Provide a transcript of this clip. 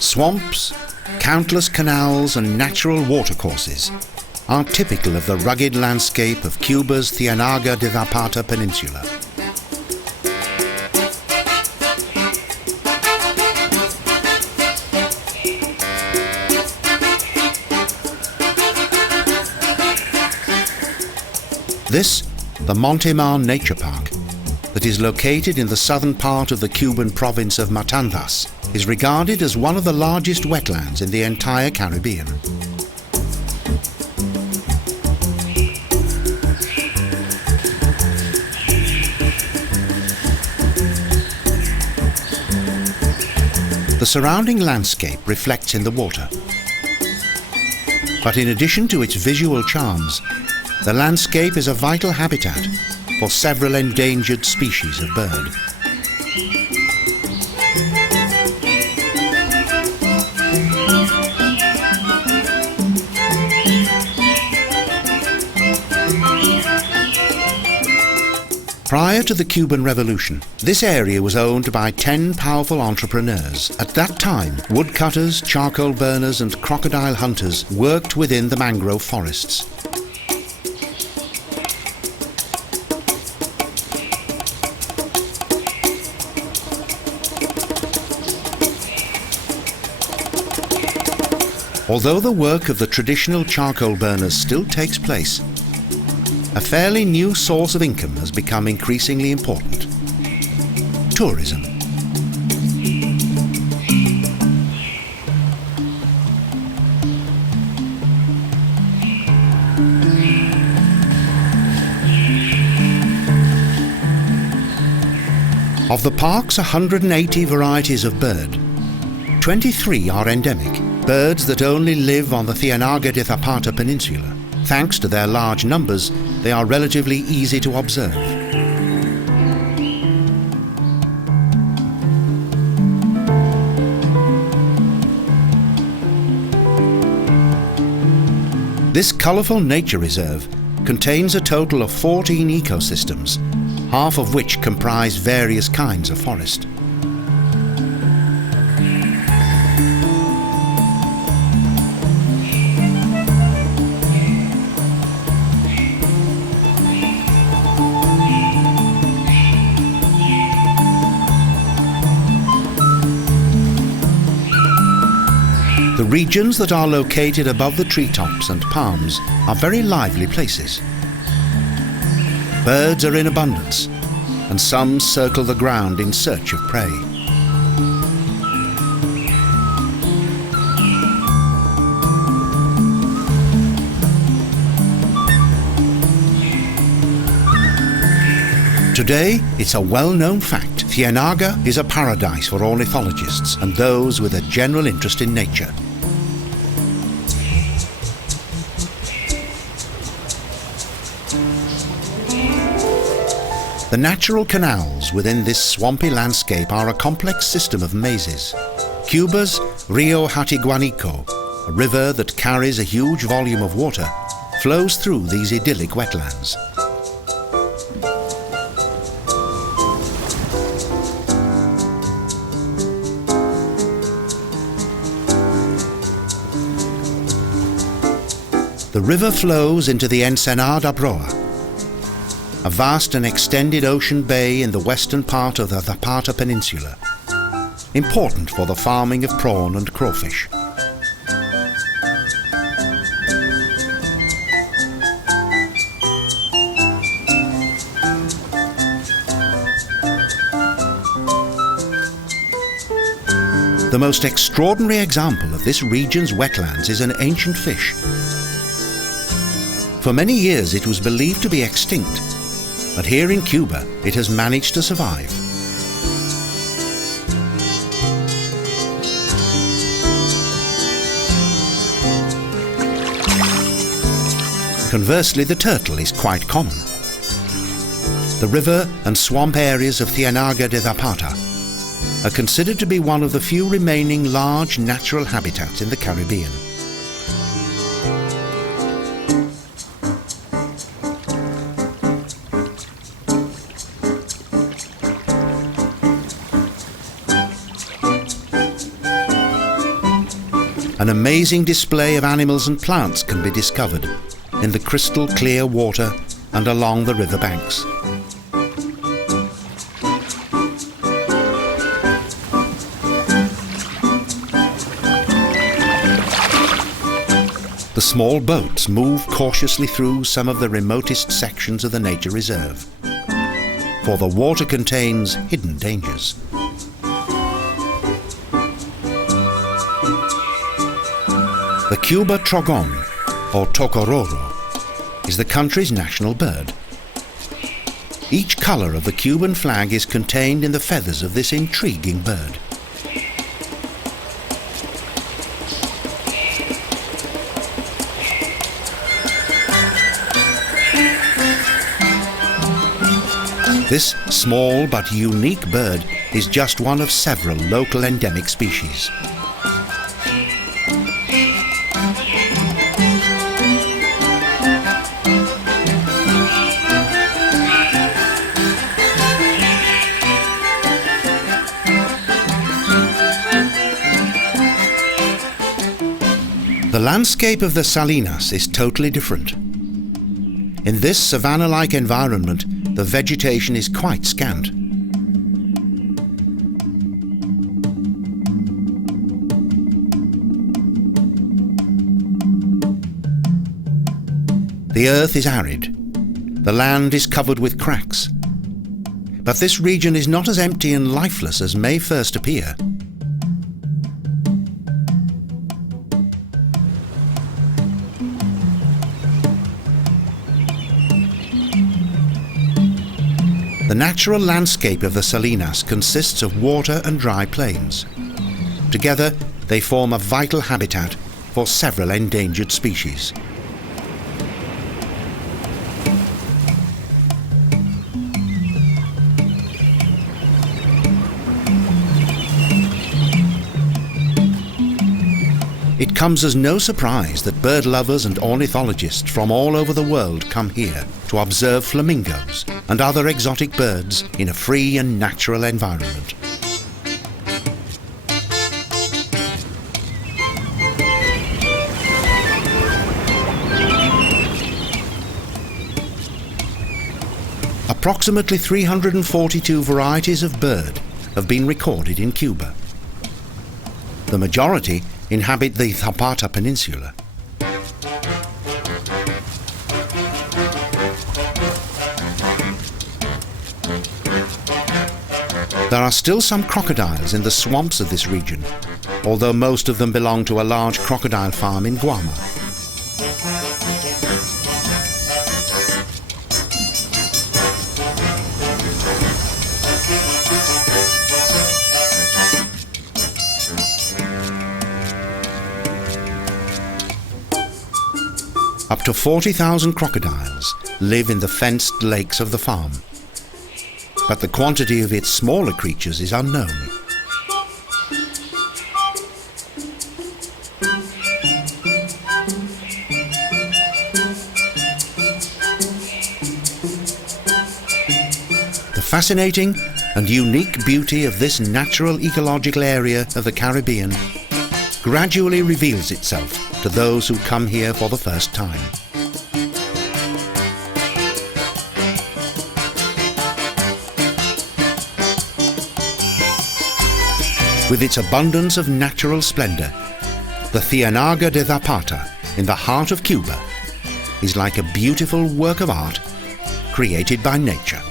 Swamps, countless canals and natural watercourses are typical of the rugged landscape of Cuba's Cienaga de Zapata Peninsula. This, the Montemar Nature Park, that is located in the southern part of the Cuban province of Matanzas, is regarded as one of the largest wetlands in the entire Caribbean. The surrounding landscape reflects in the water. But in addition to its visual charms, the landscape is a vital habitat for several endangered species of bird. Prior to the Cuban Revolution, this area was owned by 10 powerful entrepreneurs. At that time, woodcutters, charcoal burners and crocodile hunters worked within the mangrove forests. Although the work of the traditional charcoal burners still takes place, a fairly new source of income has become increasingly important: tourism. Of the park's 180 varieties of bird, 23 are endemic, birds that only live on the Cienaga de Zapata Peninsula. Thanks to their large numbers, they are relatively easy to observe. This colourful nature reserve contains a total of 14 ecosystems, half of which comprise various kinds of forest. The regions that are located above the treetops and palms are very lively places. Birds are in abundance, and some circle the ground in search of prey. Today, it's a well-known fact: Cienaga is a paradise for ornithologists and those with a general interest in nature. The natural canals within this swampy landscape are a complex system of mazes. Cuba's Rio Hatiguanico, a river that carries a huge volume of water, flows through these idyllic wetlands. The river flows into the Ensenada-Proa, a vast and extended ocean bay in the western part of the Zapata Peninsula, important for the farming of prawn and crawfish. The most extraordinary example of this region's wetlands is an ancient fish. For many years it was believed to be extinct, but here in Cuba it has managed to survive. Conversely, the turtle is quite common. The river and swamp areas of Cienaga de Zapata are considered to be one of the few remaining large natural habitats in the Caribbean. An amazing display of animals and plants can be discovered in the crystal clear water and along the river banks. The small boats move cautiously through some of the remotest sections of the nature reserve, for the water contains hidden dangers. The Cuba trogon, or tocororo, is the country's national bird. Each colour of the Cuban flag is contained in the feathers of this intriguing bird. This small but unique bird is just one of several local endemic species. The landscape of the Salinas is totally different. In this savannah-like environment, the vegetation is quite scant. The earth is arid. The land is covered with cracks. But this region is not as empty and lifeless as may first appear. The natural landscape of the Salinas consists of water and dry plains. Together, they form a vital habitat for several endangered species. It comes as no surprise that bird lovers and ornithologists from all over the world come here to observe flamingos and other exotic birds in a free and natural environment. Approximately 342 varieties of bird have been recorded in Cuba. The majority inhabit the Zapata Peninsula. There are still some crocodiles in the swamps of this region, although most of them belong to a large crocodile farm in Guam. Up to 40,000 crocodiles live in the fenced lakes of the farm, but the quantity of its smaller creatures is unknown. The fascinating and unique beauty of this natural ecological area of the Caribbean gradually reveals itself to those who come here for the first time. With its abundance of natural splendour, the Cienaga de Zapata in the heart of Cuba is like a beautiful work of art created by nature.